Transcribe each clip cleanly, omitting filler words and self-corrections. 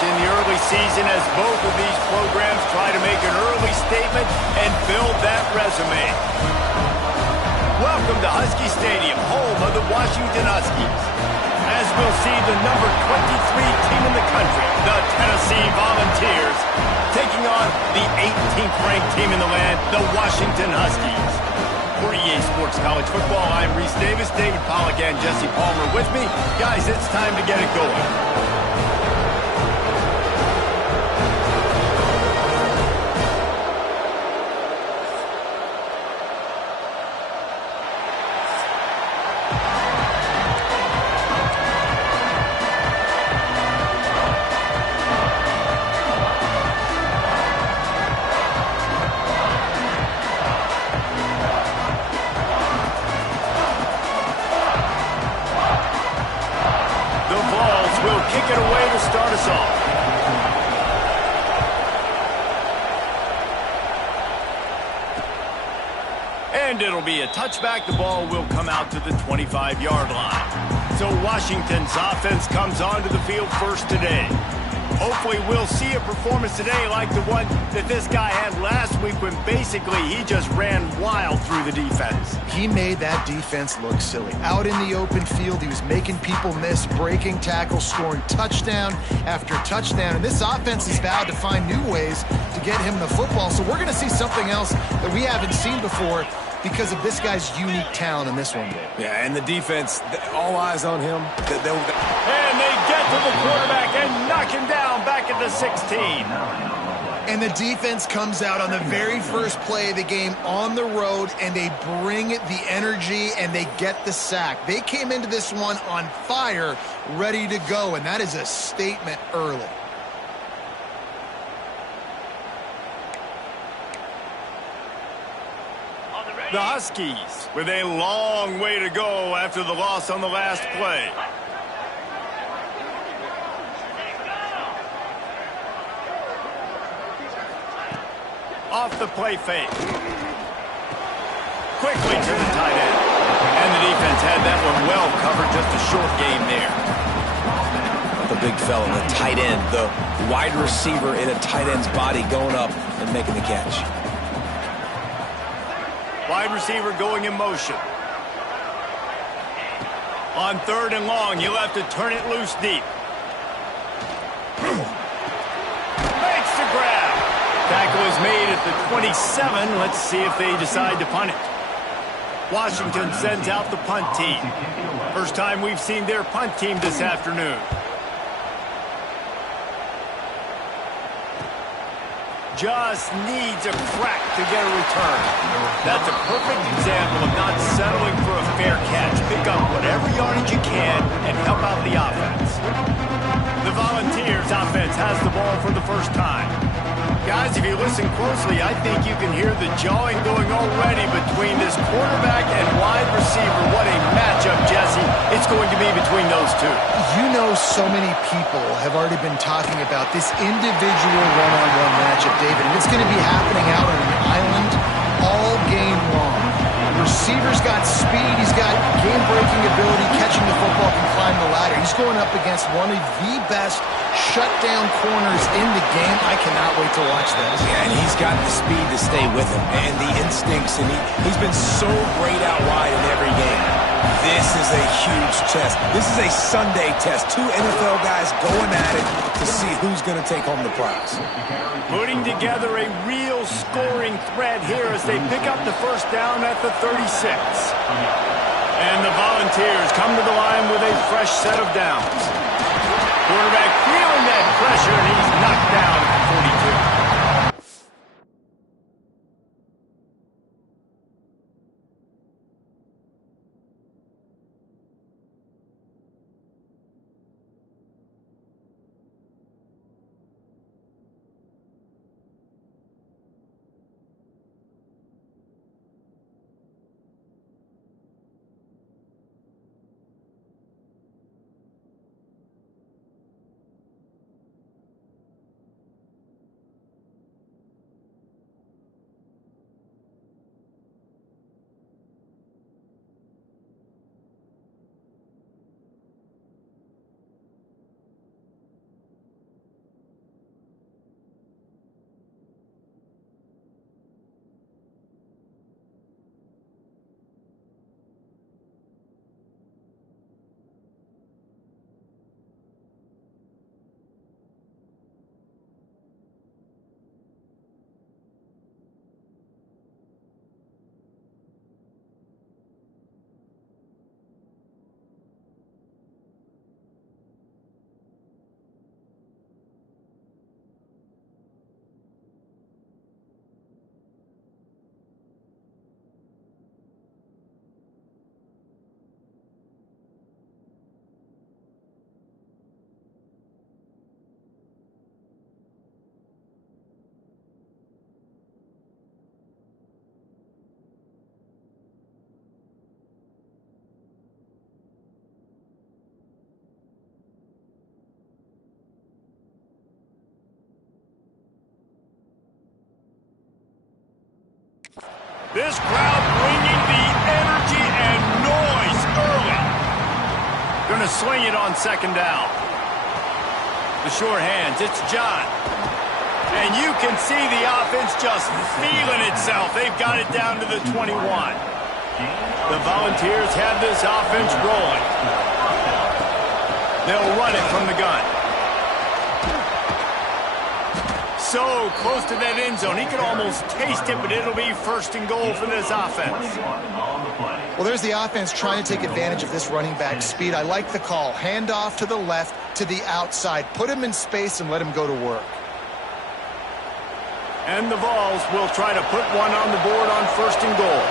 in the early season as both of these programs try to make an early statement and build that resume. Welcome to Husky Stadium, home of the Washington Huskies. As we'll see the number 23 team in the country, the Tennessee Volunteers, taking on the 18th ranked team in the land, the Washington Huskies. For EA Sports College Football, I'm Reese Davis, David Pollack, and Jesse Palmer with me. Guys, it's time to get it going. Kick it away to start us off. And it'll be a touchback. The ball will come out to the 25-yard line. So Washington's offense comes onto the field first today. Hopefully we'll see a performance today like the one that this guy had last week when basically he just ran wild through the defense. He made that defense look silly. Out in the open field, he was making people miss, breaking tackles, scoring touchdown after touchdown. And this offense has vowed to find new ways to get him the football. So we're going to see something else that we haven't seen before because of this guy's unique talent in this one. Yeah, and the defense, all eyes on him. And they get to the quarterback and knock him down back at the 16. And the defense comes out on the very first play of the game on the road, and they bring the energy, and they get the sack. They came into this one on fire, ready to go, and that is a statement early. The Huskies with a long way to go after the loss on the last play. Off the play fake. Quickly to the tight end. And the defense had that one well covered, just a short game there. The big fella, the tight end, the wide receiver in a tight end's body going up and making the catch. Wide receiver going in motion. On 3rd and long, you'll have to turn it loose deep. Makes the grab. Tackle is made at the 27. Let's see if they decide to punt it. Washington sends out the punt team. First time we've seen their punt team this afternoon. Just needs a crack to get a return. That's a perfect example of not settling for a fair catch. Pick up whatever yardage you can and help out the offense. The Volunteers offense has the ball for the first time. Guys, if you listen closely, I think you can hear the jawing going already between this quarterback and wide receiver. What a matchup, Jesse, it's going to be between those two. You know, so many people have already been talking about this individual one-on-one matchup, David, and it's going to be happening out on the island all game long. The receiver's got speed, he's got game-breaking ability, catching the football, can climb the ladder. He's going up against one of the best shutdown corners in the game. I cannot wait to watch this. Yeah, and he's got the speed to stay with him and the instincts, and he's been so great out wide in every game. This is a huge test. This is a Sunday test. Two NFL guys going at it to see who's going to take home the prize. Putting together a real scoring threat here as they pick up the first down at the 36. And the Volunteers come to the line with a fresh set of downs. Quarterback feeling that pressure, and he's knocked down at the 42. This crowd bringing the energy and noise early. Going to swing it on second down. The short hands, it's John. And you can see the offense just feeling itself. They've got it down to the 21. The Volunteers have this offense rolling. They'll run it from the gun. So close to that end zone. He could almost taste it, but it'll be first and goal for this offense. Well, there's the offense trying to take advantage of this running back speed. I like the call. Hand off to the left, to the outside. Put him in space and let him go to work. And the Vols will try to put one on the board on first and goal.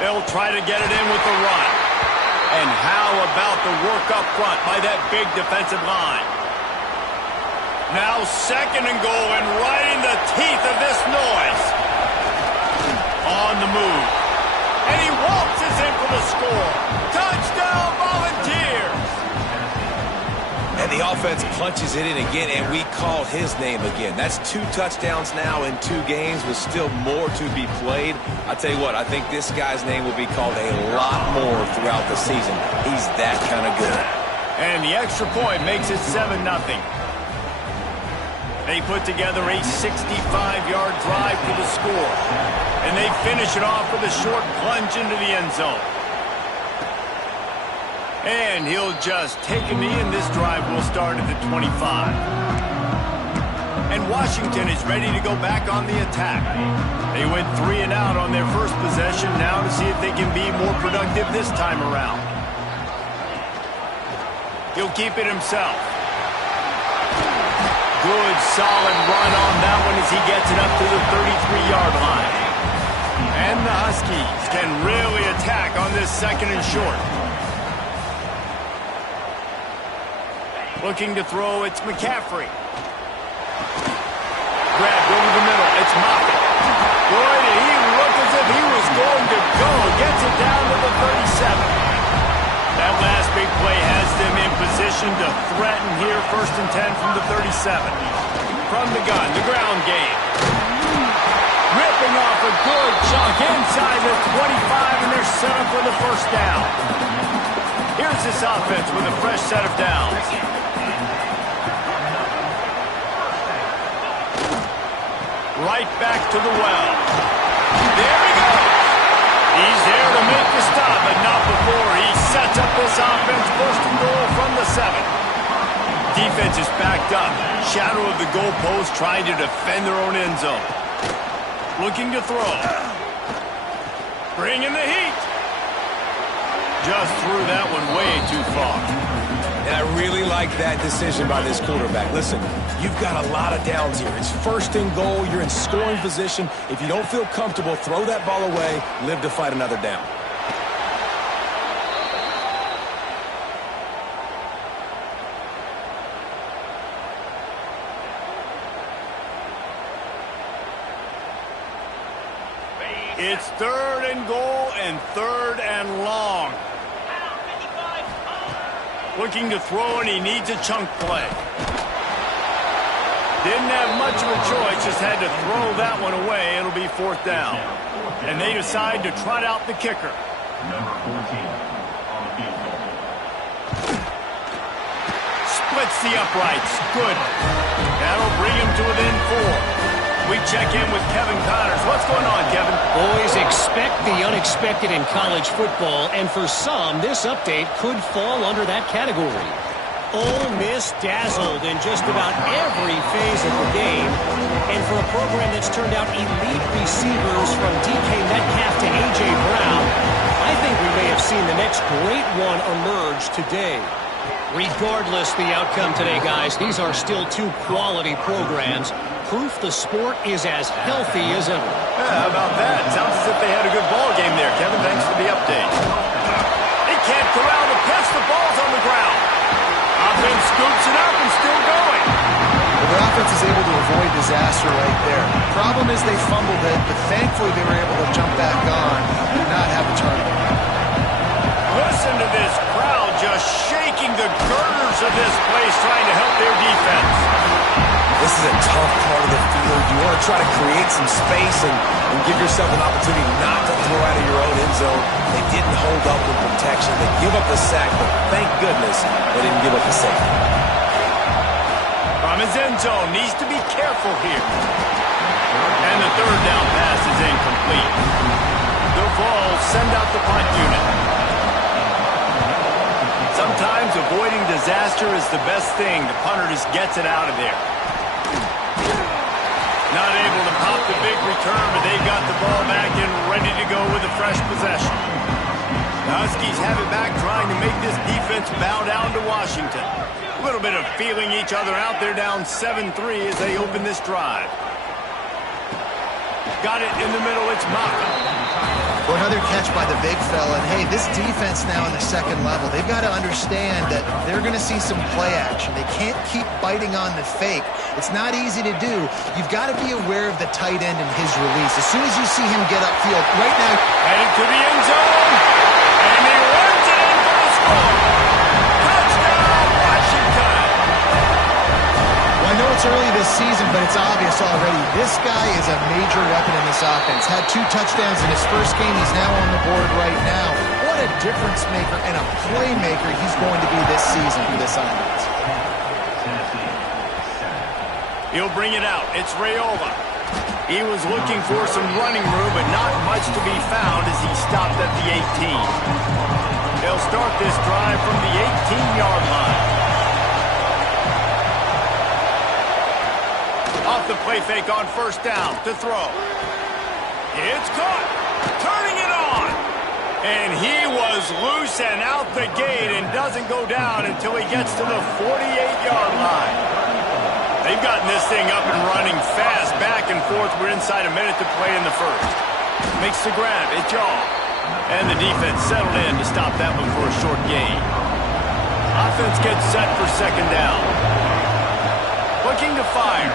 They'll try to get it in with the run. And how about the work up front by that big defensive line? Now second and goal, and right in the teeth of this noise. On the move. And he waltzes in for the score. Touchdown, Volunteers! And the offense punches it in again, and we call his name again. That's 2 touchdowns now in 2 games with still more to be played. I tell you what, I think this guy's name will be called a lot more throughout the season. He's that kind of good. And the extra point makes it 7-0. They put together a 65-yard drive for the score. And they finish it off with a short plunge into the end zone. And he'll just take a knee, and this drive will start at the 25. And Washington is ready to go back on the attack. They went 3 and out on their first possession, now to see if they can be more productive this time around. He'll keep it himself. Good, solid run on that one as he gets it up to the 33-yard line. And the Huskies can really attack on this second and short. Looking to throw, it's McCaffrey. Grabbed over the middle, it's Moffitt. Boy, did he look as if he was going to go. Gets it down to the 37. That last big play has them in position to threaten here, first and 10 from the 37. From the gun, the ground game. Ripping off a good chunk inside the 25, and they're set up for the first down. Here's this offense with a fresh set of downs. Right back to the well. There he goes. He's there to make the stop, but not before he sets up this offense first and goal from the 7. Defense is backed up. Shadow of the goalpost trying to defend their own end zone. Looking to throw. Bringing the heat. Just threw that one way too far. And I really like that decision by this quarterback. Listen, you've got a lot of downs here. It's first and goal. You're in scoring position. If you don't feel comfortable, throw that ball away. Live to fight another down. It's third and goal and third and long. Looking to throw, and he needs a chunk play. Didn't have much of a choice, just had to throw that one away. It'll be fourth down. And they decide to trot out the kicker. Number 14 on the field goal. Splits the uprights. Good. That'll bring him to within 4. We check in with Kevin Connors. What's going on, Kevin? Boys, expect the unexpected in college football, and for some, this update could fall under that category. Ole Miss dazzled in just about every phase of the game, and for a program that's turned out elite receivers from DK Metcalf to A.J. Brown, I think we may have seen the next great one emerge today. Regardless the outcome today, guys, these are still 2 quality programs. Proof the sport is as healthy as ever. Yeah, how about that? Sounds as if they had a good ball game there. Kevin, thanks for the update. They can't corral the pitch. The ball's on the ground. Offense scoops it up and still going. Well, their offense is able to avoid disaster right there. Problem is they fumbled it, but thankfully they were able to jump back on and not have a turnover. Listen to this crowd just shaking the girders of this place trying to help their defense. This is a tough part of the field. You want to try to create some space and give yourself an opportunity not to throw out of your own end zone. They didn't hold up with protection. They give up the sack, but thank goodness they didn't give up the safety. From his end zone, needs to be careful here. And the third down pass is incomplete. The Vols send out the punt unit. Sometimes avoiding disaster is the best thing. The punter just gets it out of there. Not able to pop the big return, but they got the ball back and ready to go with a fresh possession. The Huskies have it back, trying to make this defense bow down to Washington. A little bit of feeling each other out. They're down 7-3 as they open this drive. Got it in the middle. It's Maka. Well, another catch by the big fella. And, hey, this defense now in the second level, they've got to understand that they're going to see some play action. They can't keep biting on the fake. It's not easy to do. You've got to be aware of the tight end and his release. As soon as you see him get upfield, right now, headed to the end zone. And he runs it in for the score. Touchdown, Washington. Well, I know it's early this season, but it's obvious already. This guy is a major weapon in this offense. Had 2 touchdowns in his first game. He's now on the board right now. What a difference maker and a playmaker he's going to be this season for this offense. He'll bring it out. It's Raiola. He was looking for some running room, but not much to be found as he stopped at the 18. They'll start this drive from the 18-yard line. Off the play fake on first down to throw. It's caught. Turning it on. And he was loose and out the gate and doesn't go down until he gets to the 48-yard line. They've gotten this thing up and running fast, back and forth. We're inside a minute to play in the first. Makes the grab. It's Jaw. And the defense settled in to stop that one for a short gain. Offense gets set for second down. Looking to fire.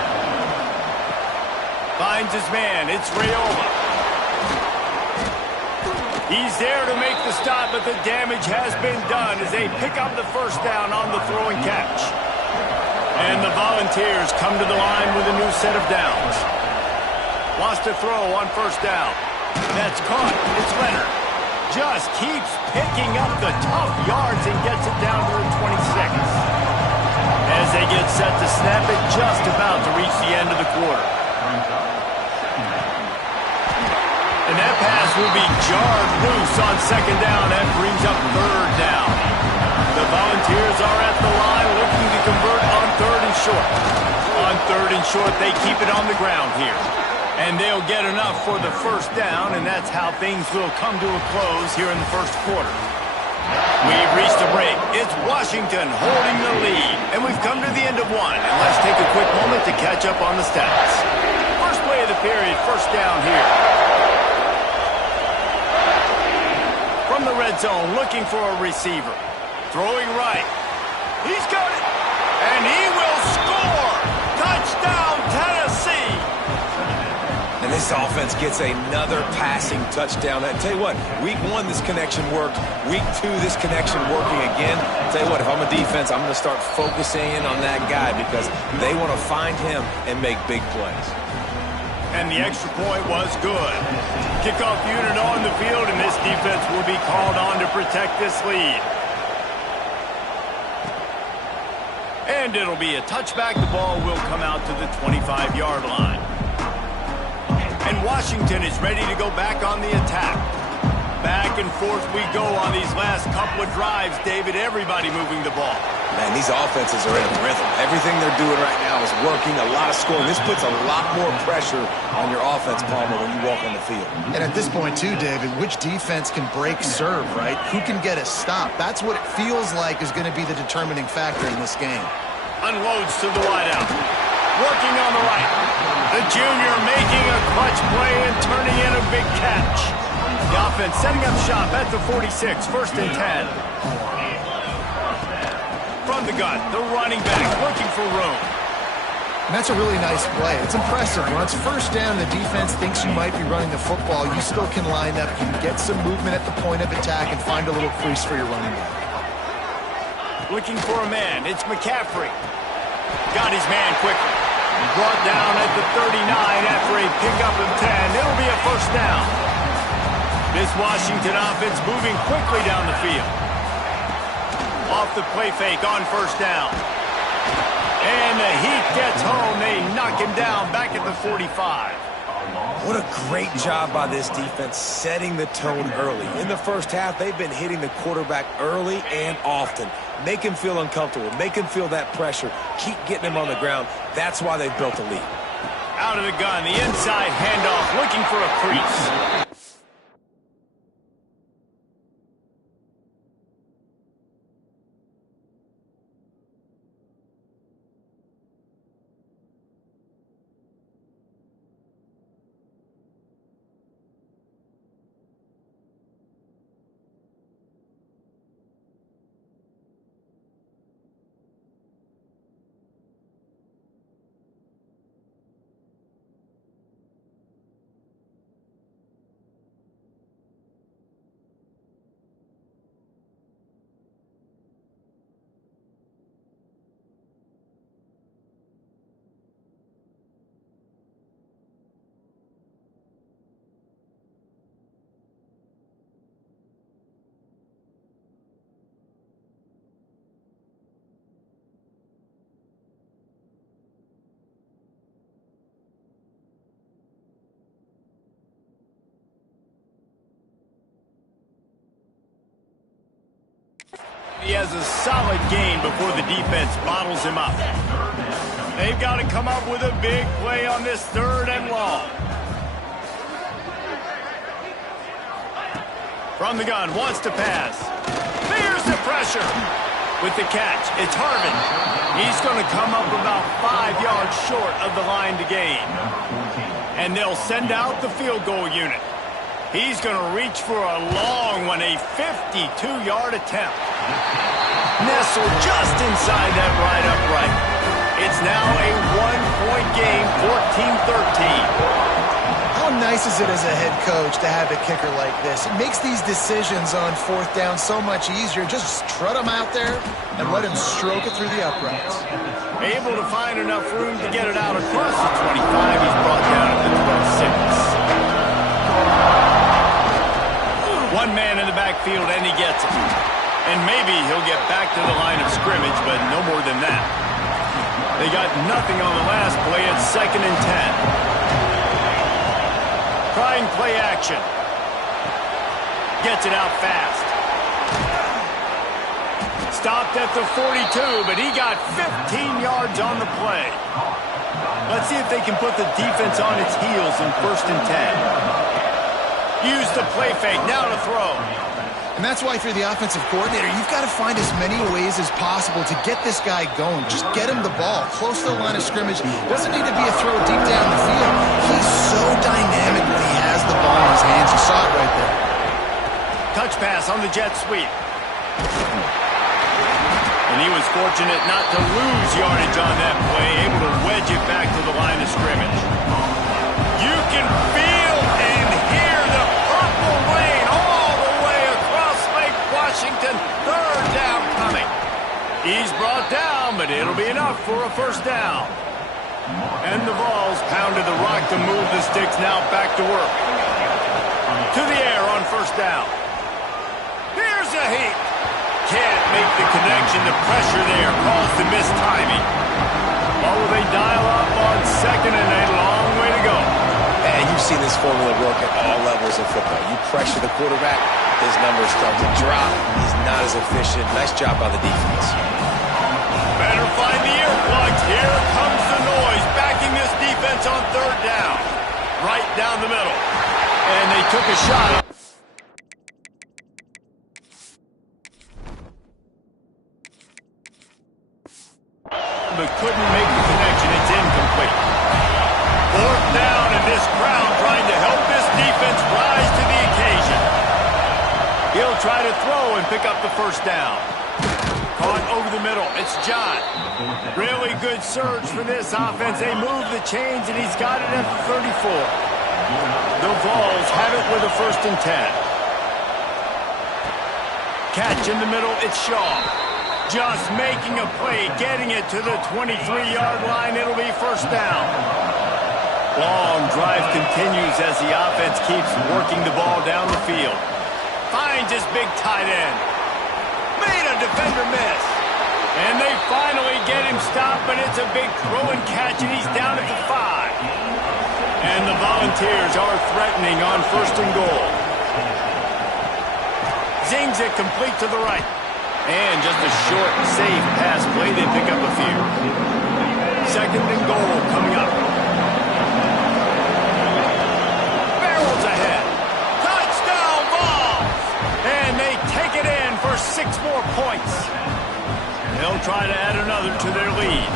Finds his man. It's Raiola. He's there to make the stop, but the damage has been done as they pick up the first down on the throw and catch. And the Volunteers come to the line with a new set of downs. Wants to throw on first down. That's caught. It's Leonard. Just keeps picking up the tough yards and gets it down to the 26. As they get set to snap it, just about to reach the end of the quarter. And that pass will be jarred loose on second down. That brings up third down. The Volunteers are at the line looking to convert on third and short. On third and short, they keep it on the ground here. And they'll get enough for the first down, and that's how things will come to a close here in the first quarter. We've reached a break. It's Washington holding the lead, and we've come to the end of one. And let's take a quick moment to catch up on the stats. First play of the period, first down here. From the red zone, looking for a receiver. Throwing right. He's got it. And he will score. Touchdown, Tennessee. And this offense gets another passing touchdown. I tell you what, week 1, this connection worked. Week 2, this connection working again. I tell you what, if I'm a defense, I'm going to start focusing in on that guy because they want to find him and make big plays. And the extra point was good. Kickoff unit on the field, and this defense will be called on to protect this lead. And it'll be a touchback. The ball will come out to the 25-yard line. And Washington is ready to go back on the attack. Back and forth we go on these last couple of drives, David. Everybody moving the ball. Man, these offenses are in a rhythm. Everything they're doing right now is working, a lot of scoring. This puts a lot more pressure on your offense, Palmer, when you walk on the field. And at this point, too, David, which defense can break serve, right? Who can get a stop? That's what it feels like is going to be the determining factor in this game. Unloads to the wideout. Working on the right. The junior making a clutch play and turning in a big catch. The offense setting up shop at the 46, first and 10. From the gun, the running back looking for room. And that's a really nice play. It's impressive. When it's first down, the defense thinks you might be running the football. You still can line up, you can get some movement at the point of attack, and find a little crease for your running back. Looking for a man. It's McCaffrey. Got his man quickly. Brought down at the 39 after a pickup of 10. It'll be a first down. This Washington offense moving quickly down the field. Off the play fake on first down. And the Heat gets home. They knock him down back at the 45. What a great job by this defense setting the tone early. In the first half, they've been hitting the quarterback early and often. Make him feel uncomfortable. Make him feel that pressure. Keep getting him on the ground. That's why they've built a lead. Out of the gun, the inside handoff, looking for a crease. He has a solid gain before the defense bottles him up. They've got to come up with a big play on this 3rd and long. From the gun, wants to pass. Fears the pressure. With the catch, it's Harvin. He's going to come up about 5 yards short of the line to gain. And they'll send out the field goal unit. He's going to reach for a long one, a 52-yard attempt. Nestled just inside that right upright. It's now a 1-point game, 14-13. How nice is it as a head coach to have a kicker like this? It makes these decisions on 4th down so much easier. Just trot him out there and let him stroke it through the uprights. Able to find enough room to get it out across the 25. He's brought down at the 12-6. One man in the backfield, and he gets it. And maybe he'll get back to the line of scrimmage, but no more than that. They got nothing on the last play. It's 2nd and 10. Trying play action. Gets it out fast. Stopped at the 42, but he got 15 yards on the play. Let's see if they can put the defense on its heels in 1st and 10. Use the play fake, now to throw. And that's why if you're the offensive coordinator, you've got to find as many ways as possible to get this guy going. Just get him the ball close to the line of scrimmage. Doesn't need to be a throw deep down the field. He's so dynamic when he has the ball in his hands. You saw it right there. Touch pass on the jet sweep. And he was fortunate not to lose yardage on that play, able to wedge it back to the line of scrimmage. You can feel and hear the purple rain all the way across Lake Washington. 3rd down coming. He's brought down, but it'll be enough for a first down. And the Vols pounded the rock to move the sticks, now back to work. To the air on first down. Here's a Heat. Can't make the connection. The pressure there caused the missed timing. Or will they dial up on 2nd and a long way to go? And you've seen this formula work at all levels of football. You pressure the quarterback, his numbers start to drop. He's not as efficient. Nice job by the defense. Better find the earplugs. Here comes the noise, backing this defense on 3rd down. Right down the middle. And they took a shot. But couldn't make the connection. It's incomplete. 4th down, and this crowd trying to help this defense rise to the occasion. He'll try to throw and pick up the first down. Caught over the middle. It's John. Really good surge for this offense. They move the chains, and he's got it at the 34. The Vols have it with a 1st and 10. Catch in the middle. It's Shaw. Just making a play, getting it to the 23-yard line. It'll be first down. Long drive continues as the offense keeps working the ball down the field. Finds his big tight end. Made a defender miss. And they finally get him stopped, but it's a big throw and catch, and he's down at the 5. And the Volunteers are threatening on first and goal. Zings it complete to the right. And just a short, safe pass play. They pick up a few. Second and goal coming up. Barrels ahead. Touchdown Vols! And they take it in for 6 more points. They'll try to add another to their lead.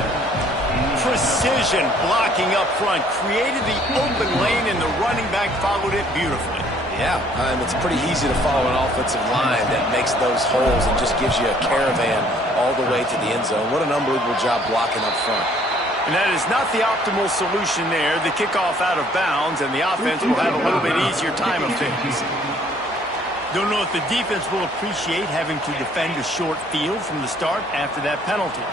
Precision blocking up front. Created the open lane, and the running back followed it beautifully. Yeah, it's pretty easy to follow an offensive line that makes those holes and just gives you a caravan all the way to the end zone. What an unbelievable job blocking up front. And that is not the optimal solution there. The kickoff out of bounds, and the offense will have a little bit easier time of things. Don't know if the defense will appreciate having to defend a short field from the start after that penalty.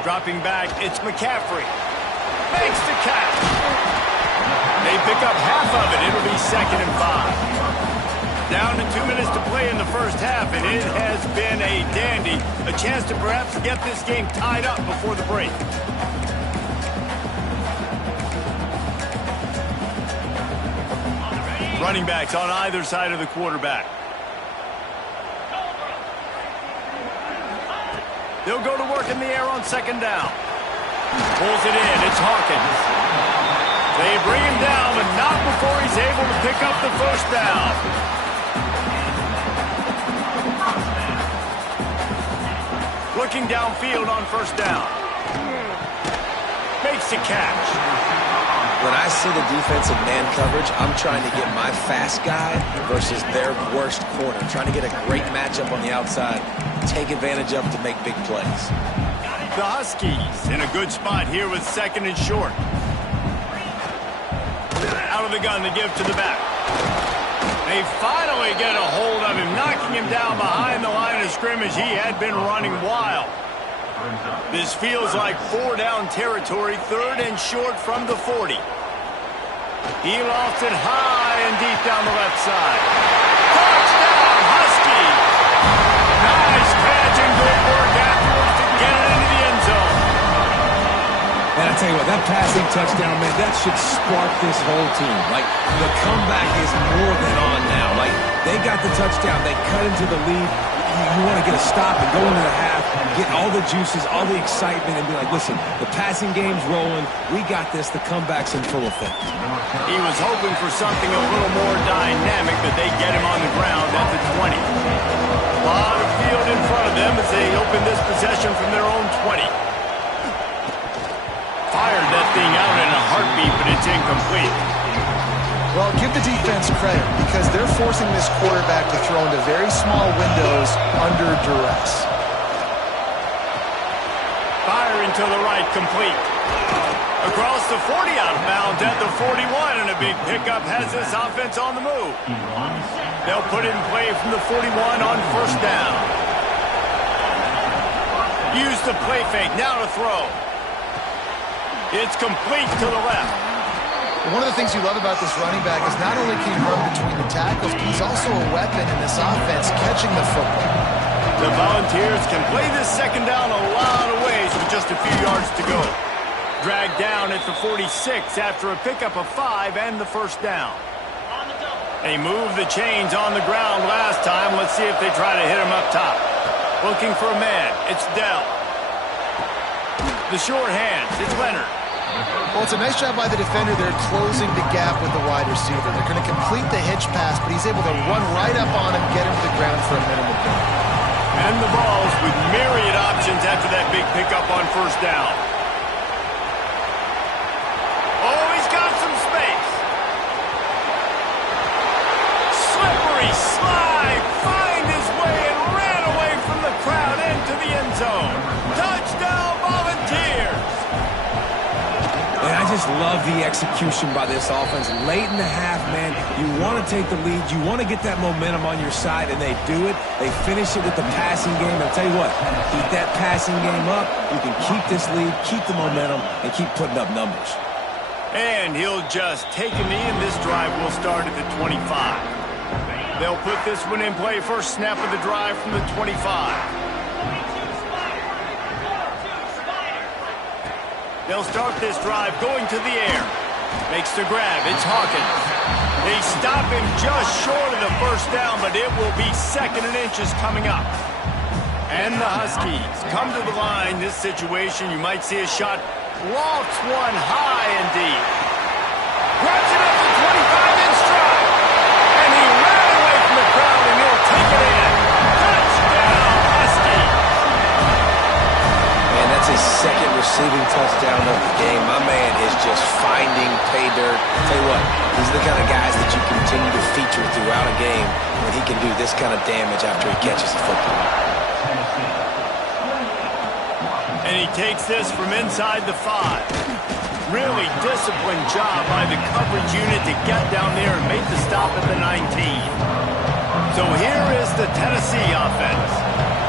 Dropping back, it's McCaffrey. Makes the catch. They pick up half of it. It'll be second and 5. Down to 2 minutes to play in the first half, and it has been a dandy. A chance to perhaps get this game tied up before the break. Running backs on either side of the quarterback. They'll go to work in the air on second down. Pulls it in. It's Hawkins. They bring him down, but not before he's able to pick up the first down. Looking downfield on first down. Makes the catch. When I see the defensive man coverage, I'm trying to get my fast guy versus their worst corner. Trying to get a great matchup on the outside. Take advantage of to make big plays. The Huskies in a good spot here with second and short. Out of the gun to give to the back. They finally get a hold of him, knocking him down behind the line of scrimmage. He had been running wild. This feels like 4-down territory, third and short from the 40. He lost it high and deep down the left side. Touchdown, Huskies! Nice catch and good work afterwards to get it into the end zone. And I tell you what, that passing touchdown, man, that should spark this whole team. Like, the comeback is more than on now. Like, they got the touchdown. They cut into the lead. You want to get a stop and go into the half, get all the juices, all the excitement, and be like, listen, the passing game's rolling. We got this. The comeback's in full effect. He was hoping for something a little more dynamic, but they get him on the ground at the 20. A lot of field in front of them as they open this possession from their own 20. Fired that thing out in a heartbeat, but it's incomplete. Well, give the defense credit because they're forcing this quarterback to throw into very small windows under duress. Fire into the right, complete. Across the 40 out of bounds at the 41, and a big pickup has this offense on the move. They'll put it in play from the 41 on first down. Use the play fake, now to throw. It's complete to the left. One of the things you love about this running back is not only can he run between the tackles, but he's also a weapon in this offense catching the football. The Volunteers can play this second down a lot of ways with just a few yards to go. Dragged down at the 46 after a pickup of 5 and the first down. They moved the chains on the ground last time. Let's see if they try to hit him up top. Looking for a man. It's Dell. The short hands. It's Leonard. Well, it's a nice job by the defender. They're closing the gap with the wide receiver. They're going to complete the hitch pass, but he's able to run right up on him, get him to the ground for a minimum gain. And the Vols with myriad options after that big pickup on first down. Oh, he's got some space. Slippery slide. Find his way and ran away from the crowd into the end zone. Touchdown, Volunteers. And I just just love the execution by this offense. Late in the half, man, you want to take the lead. You want to get that momentum on your side, and they do it. They finish it with the passing game. I'll tell you what, keep that passing game up. You can keep this lead, keep the momentum, and keep putting up numbers. And he'll just take a knee, and this drive will start at the 25. They'll put this one in play. First snap of the drive from the 25. They'll start this drive going to the air. Makes the grab. It's Hawkins. They stop him just short of the first down, but it will be 2nd and inches coming up. And the Huskies come to the line. This situation, you might see a shot. Lofts one high and deep. Grabs it up to 25 in stride. And he ran away from the crowd, and he'll take it in. Touchdown, Huskies. Man, that's his 2nd receiving touchdown of the game. My man is just finding pay dirt. Tell you what, he's the kind of guys that you continue to feature throughout a game when he can do this kind of damage after he catches the football. And he takes this from inside the 5. Really disciplined job by the coverage unit to get down there and make the stop at the 19. So here is the Tennessee offense.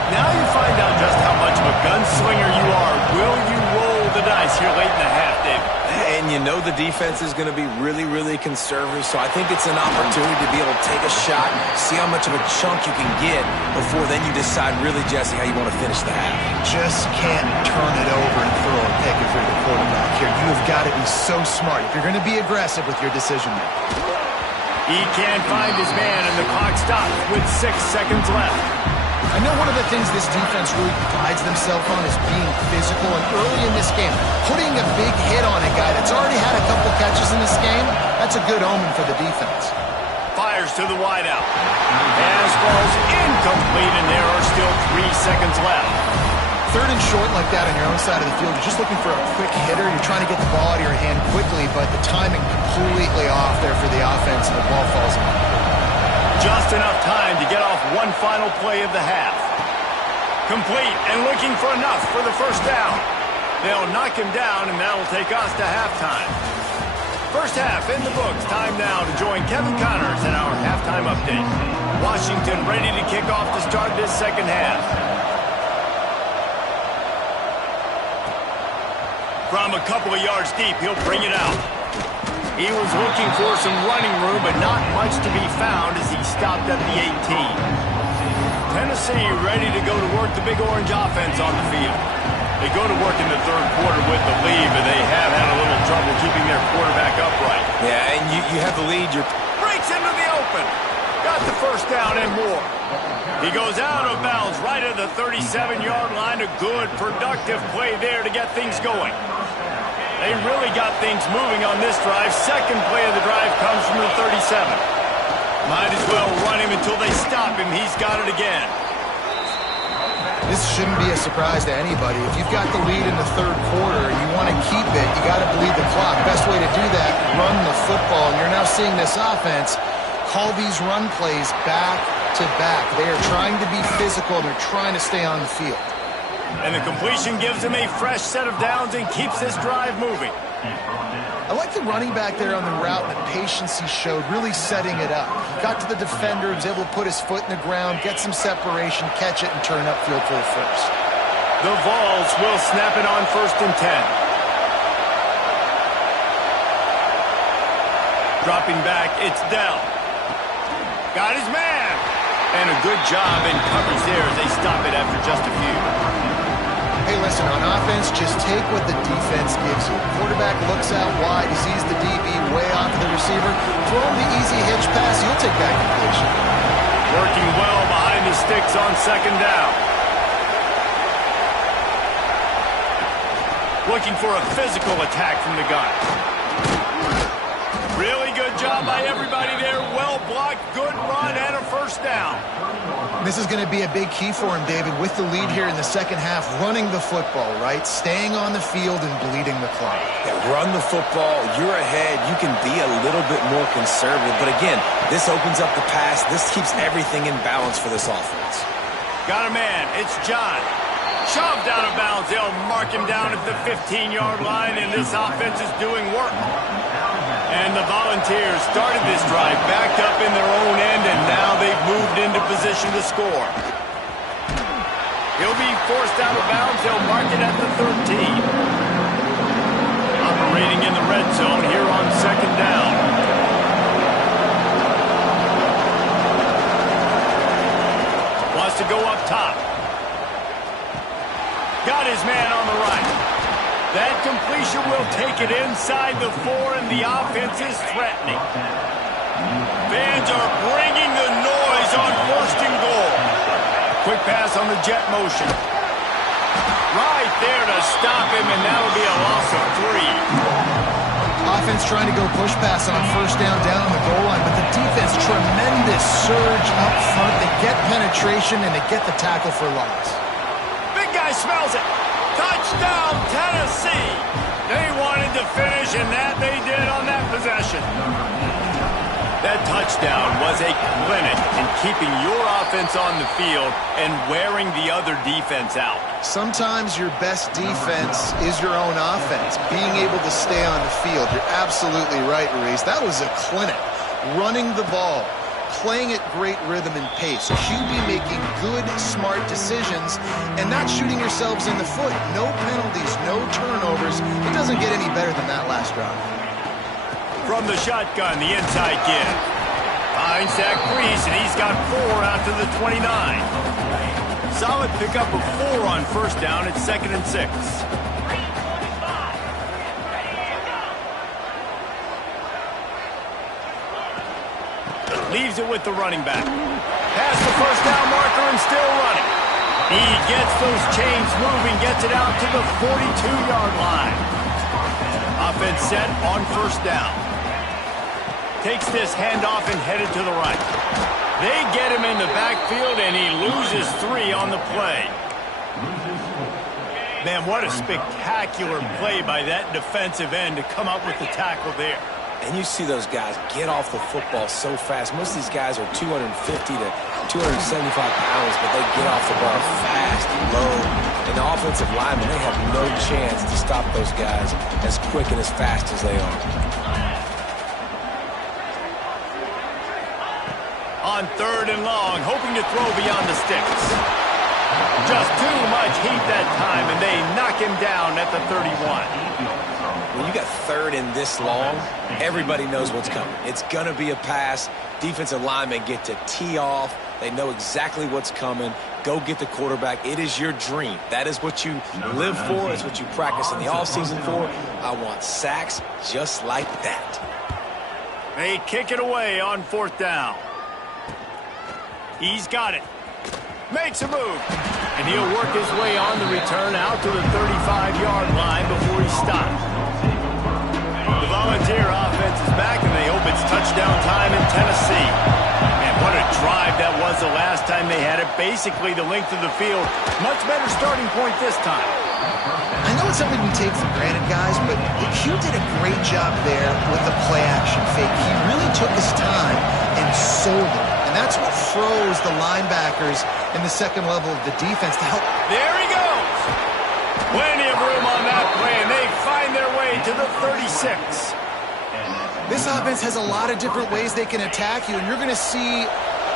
Now you find out just how much of a gunslinger you are. Will you roll the dice here late in the half, David? And you know the defense is going to be really, really conservative, so I think it's an opportunity to be able to take a shot, see how much of a chunk you can get before then you decide really, Jesse, how you want to finish the half. Just can't turn it over and throw a pick if you're the quarterback here. You have got to be so smart if you're going to be aggressive with your decision making. He can't find his man, and the clock stops with 6 seconds left. I know one of the things this defense really prides themselves on is being physical, and early in this game, putting a big hit on a guy that's already had a couple catches in this game, that's a good omen for the defense. Fires to the wideout. Pass falls incomplete, and there are still 3 seconds left. 3rd and short like that on your own side of the field, you're just looking for a quick hitter. You're trying to get the ball out of your hand quickly, but the timing completely off there for the offense, and the ball falls in. Just enough time to get off one final play of the half. Complete and looking for enough for the first down. They'll knock him down, and that'll take us to halftime. First half in the books. Time now to join Kevin Connors in our halftime update. Washington ready to kick off to start this second half. From a couple of yards deep, he'll bring it out. He was looking for some running room, but not much to be found as he stopped at the 18. Tennessee ready to go to work the Big Orange offense on the field. They go to work in the 3rd quarter with the lead, but they have had a little trouble keeping their quarterback upright. Yeah, and you have the lead. Breaks into the open. Got the first down and more. He goes out of bounds right at the 37-yard line. A good, productive play there to get things going. They really got things moving on this drive. Second play of the drive comes from the 37. Might as well run him until they stop him. He's got it again. This shouldn't be a surprise to anybody. If you've got the lead in the 3rd quarter and you want to keep it, you got to bleed the clock. Best way to do that, run the football. And you're now seeing this offense call these run plays back to back. They are trying to be physical. They're trying to stay on the field. And the completion gives him a fresh set of downs and keeps this drive moving. I like the running back there on the route and the patience he showed, really setting it up. Got to the defender, was able to put his foot in the ground, get some separation, catch it, and turn upfield for the first. The Vols will snap it on 1st and 10. Dropping back, it's Dell. Got his man. And a good job in coverage there as they stop it after just a few. Hey, listen, on offense, just take what the defense gives you. Quarterback looks out wide, he sees the DB way off to the receiver. Throw him the easy hitch pass, you'll take that completion. Working well behind the sticks on 2nd down. Looking for a physical attack from the gun. Really good job by everybody there. Well blocked, good run, and a first down. This is going to be a big key for him, David, with the lead here in the second half, running the football, right? Staying on the field and bleeding the clock. Yeah, run the football. You're ahead. You can be a little bit more conservative. But again, this opens up the pass. This keeps everything in balance for this offense. Got a man. It's John. Shoved out of bounds. They'll mark him down at the 15-yard line, and this offense is doing work. And the Volunteers started this drive backed up in their own end, and now they've moved into position to score. He'll be forced out of bounds. They'll mark it at the 13. Operating in the red zone here on second down. Wants to go up top. Got his man on the right. That completion will take it inside the 4, and the offense is threatening. Fans are bringing the noise on first and goal. Quick pass on the jet motion. Right there to stop him, and that'll be a loss of 3. Offense trying to go push pass on first down on the goal line, but the defense, tremendous surge up front. They get penetration, and they get the tackle for loss. Big guy smells it. Touchdown, Tennessee. They wanted to finish, and that they did on that possession. That touchdown was a clinic in keeping your offense on the field and wearing the other defense out. Sometimes your best defense is your own offense, being able to stay on the field. You're absolutely right, Reese. That was a clinic. Running the ball, playing at great rhythm and pace. QB making good, smart decisions and not shooting yourselves in the foot. No penalties, no turnovers. It doesn't get any better than that last drive. From the shotgun, the inside give. Finds Zach Priest, and he's got 4 out to the 29. Solid pickup of 4 on first down at 2nd and 6. Leaves it with the running back. Past the first down marker and still running. He gets those chains moving, gets it out to the 42-yard line. Offense set on first down. Takes this handoff and headed to the right. They get him in the backfield, and he loses 3 on the play. Man, what a spectacular play by that defensive end to come up with the tackle there. And you see those guys get off the football so fast. Most of these guys are 250 to 275 pounds, but they get off the ball fast, low. And the offensive linemen, they have no chance to stop those guys as quick and as fast as they are. On 3rd and long, hoping to throw beyond the sticks. Just too much heat that time, and they knock him down at the 31. When you got 3rd and this long, everybody knows what's coming. It's going to be a pass. Defensive linemen get to tee off. They know exactly what's coming. Go get the quarterback. It is your dream. That is what you live for. It's what you practice in the offseason for. I want sacks just like that. They kick it away on 4th down. He's got it. Makes a move. And he'll work his way on the return out to the 35-yard line before he stops. The Volunteer offense is back, and they hope it's touchdown time in Tennessee. And what a drive that was the last time they had it. Basically the length of the field. Much better starting point this time. I know it's something we take for granted, guys, but Q did a great job there with the play-action fake. He really took his time and sold it. And that's what froze the linebackers in the second level of the defense to help. There he goes. Plenty of room on that play, and they find their way to the 36. This offense has a lot of different ways they can attack you, and you're going to see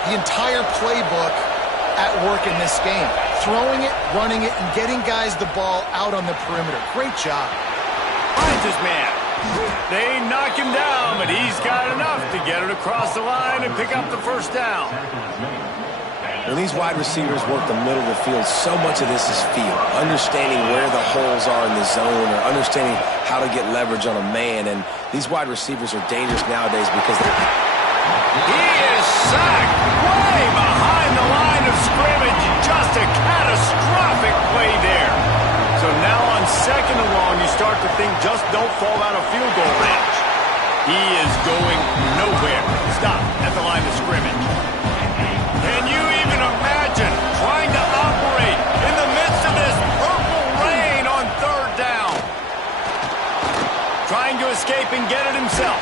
the entire playbook at work in this game. Throwing it, running it, and getting guys the ball out on the perimeter. Great job. Finds his man. They knock him down, but he's got enough to get it across the line and pick up the first down. When these wide receivers work the middle of the field, so much of this is feel. Understanding where the holes are in the zone or understanding how to get leverage on a man. And these wide receivers are dangerous nowadays because they're... He is sacked way behind the line of scrimmage. Just a catastrophic play there. So now on 2nd and long, you start to think just don't fall out of field goal range. He is going nowhere. Stop at the line of scrimmage. Can you even imagine trying to operate in the midst of this purple rain on 3rd down? Trying to escape and get it himself.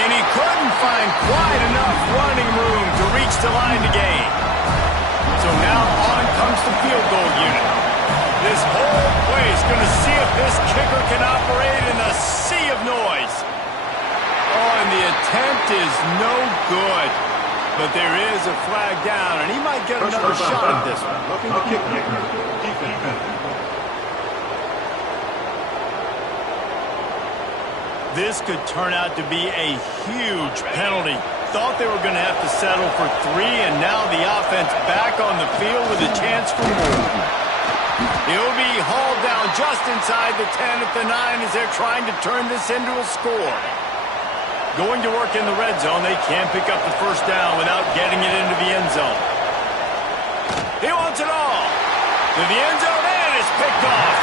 And he couldn't find quite enough running room to reach the line to gain. So now on comes the field goal unit. just going to see if this kicker can operate in the sea of noise. Oh, and the attempt is no good. But there is a flag down, and he might get another shot at this one. Roughing the kicker. Defense penalty. This could turn out to be a huge penalty. Thought they were going to have to settle for 3, and now the offense back on the field with a chance for more. He'll be hauled down just inside the 10 at the 9 as they're trying to turn this into a score. Going to work in the red zone, they can't pick up the first down without getting it into the end zone. He wants it all. To the end zone, and it's picked off.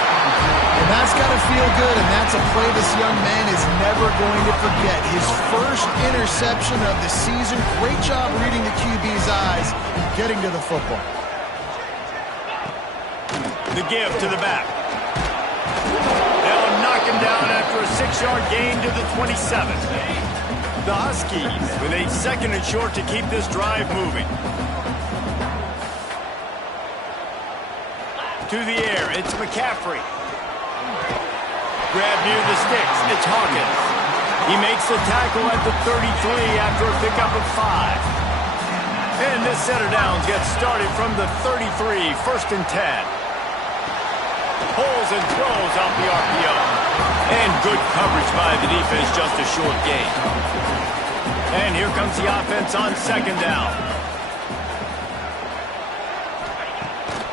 And that's got to feel good, and that's a play this young man is never going to forget. His first interception of the season. Great job reading the QB's eyes, getting to the football. The give to the back. They'll knock him down after a 6-yard gain to the 27. The Huskies with a 2nd and short to keep this drive moving. To the air, it's McCaffrey. Grab near the sticks, it's Hawkins. He makes the tackle at the 33 after a pickup of 5. And this set of downs gets started from the 33, 1st and 10. Pulls and throws off the RPO. And good coverage by the defense, just a short gain. And here comes the offense on 2nd down.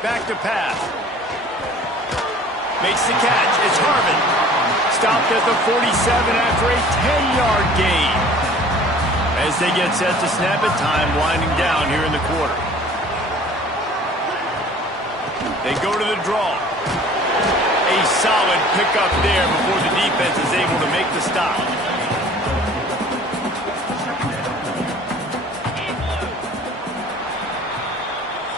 Back to pass. Makes the catch. It's Harvin. Stopped at the 47 after a 10-yard gain. As they get set to snap it, time winding down here in the quarter. They go to the draw. A solid pickup there before the defense is able to make the stop.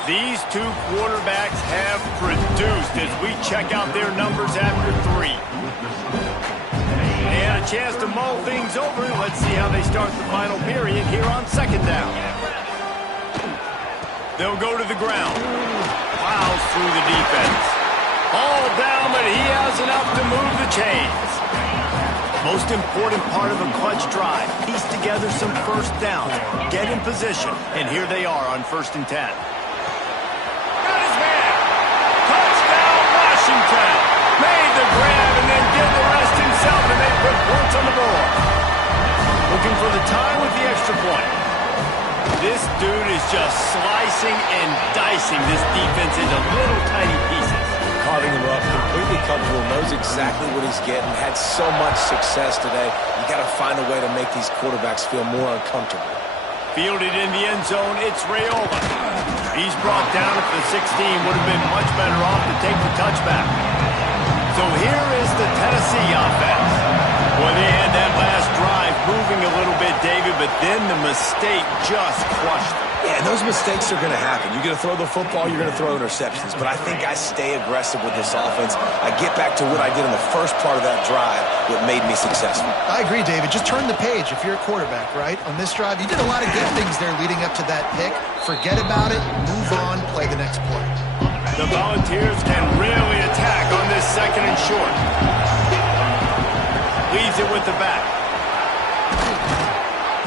These two quarterbacks have produced as we check out their numbers after 3. And a chance to mull things over. Let's see how they start the final period here on 2nd down. They'll go to the ground. Plows through the defense. All down, but he has enough to move the chains. Most important part of a clutch drive. Piece together some first downs. Get in position. And here they are on 1st and 10. Washington made the grab and then did the rest himself, and they put points on the board. Looking for the tie with the extra point. This dude is just slicing and dicing this defense into little tiny pieces. Carving him up, completely comfortable, knows exactly what he's getting, had so much success today. You got to find a way to make these quarterbacks feel more uncomfortable. Fielded in the end zone, it's Raiola. He's brought down at the 16, would have been much better off to take the touchback. So here is the Tennessee offense. Well, they had that last drive moving a little bit, David, but then the mistake just crushed them. Yeah, and those mistakes are going to happen. You're going to throw the football, you're going to throw interceptions. But I think I stay aggressive with this offense. I get back to what I did in the first part of that drive, what made me successful. I agree, David. Just turn the page if you're a quarterback, right? On this drive, you did a lot of good things there leading up to that pick. Forget about it, move on, play the next play. The Volunteers can really attack on this 2nd and short. Leaves it with the back.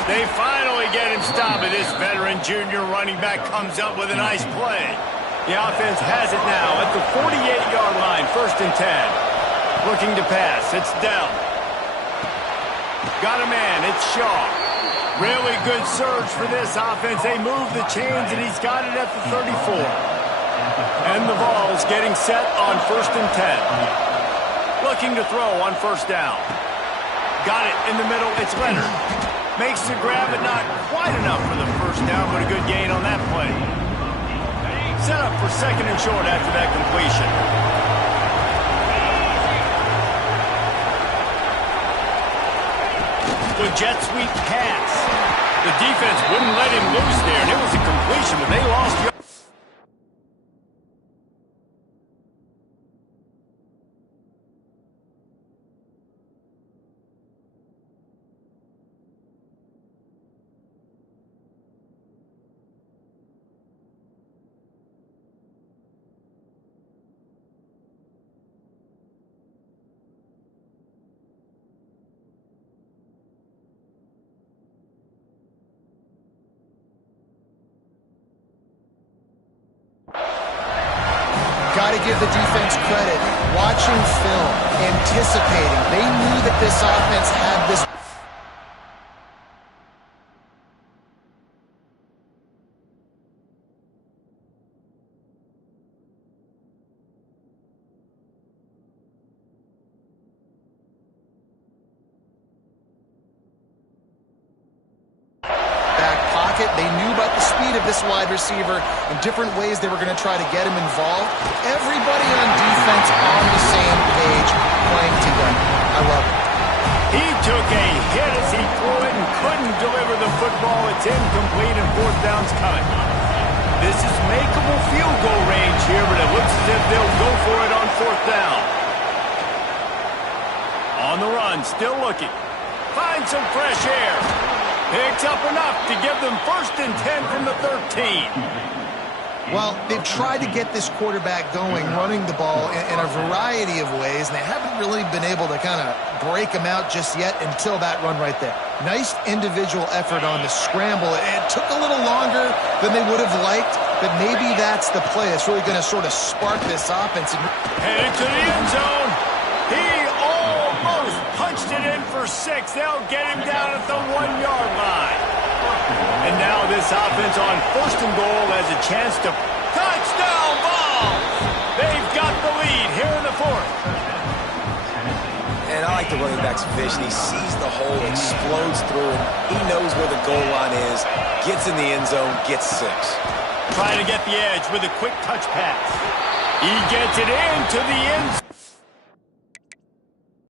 They finally get him stopped, and this veteran junior running back comes up with a nice play. The offense has it now at the 48-yard line, 1st and 10. Looking to pass, it's Dell. Got a man, it's Shaw. Really good surge for this offense. They move the chains, and he's got it at the 34. And the ball's getting set on 1st and 10. Looking to throw on 1st down. Got it in the middle, it's Leonard. Makes the grab, but not quite enough for the 1st down, but a good gain on that play. Set up for 2nd and short after that completion. The jet sweep pass. The defense wouldn't let him loose there, and it was a completion, but they lost yards. got to give the defense credit. Watching film, anticipating. They knew that this offense had this. They knew about the speed of this wide receiver and different ways they were going to try to get him involved. Everybody on defense on the same page, playing together. I love it. He took a hit as he threw it and couldn't deliver the football. It's incomplete and fourth down's coming. This is makeable field goal range here, but it looks as if they'll go for it on fourth down. On the run, still looking. Find some fresh air. Picks up enough to give them 1st and 10 from the 13. Well, they've tried to get this quarterback going, running the ball in a variety of ways, and they haven't really been able to kind of break him out just yet until that run right there. Nice individual effort on the scramble. It took a little longer than they would have liked, but maybe that's the play. It's really going to sort of spark this offense. Headed to the end zone. He almost punched it in for 6. They'll get him down at the 1-yard line. And now this offense on 1st and goal has a chance to touchdown ball. They've got the lead here in the 4th. And I like the running back's vision. He sees the hole, explodes through it. He knows where the goal line is, gets in the end zone, gets 6. Trying to get the edge with a quick touch pass. He gets it into the end zone.